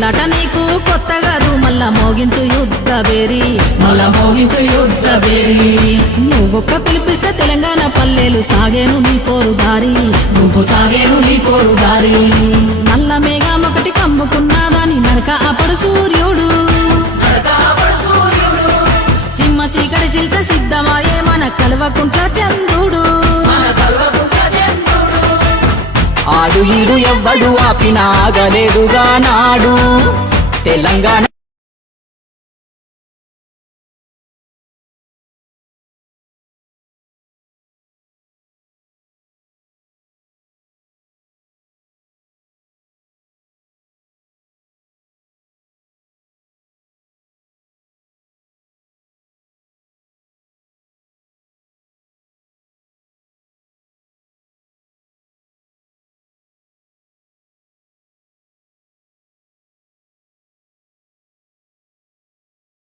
కొట్లాట నీకు కొత్తగాదు మళ్ళా మోగించు యుద్ధ బేరి నువ్వొక్క పిలిపిస్తే తెలంగాణ పల్లెలు సాగేను నీ పోరు దారి నల్ల మేఘం ఒకటి కమ్ముకున్నాదాని నడక అప్పుడు సూర్యుడు సింహ సీకటి చిల్చ సిద్ధమాయే మన కల్వకుంట్ల చంద్రుడు ఆడు ఈడు ఎవ్వడు ఆపినాగలేదుగా నాడు తెలంగాణ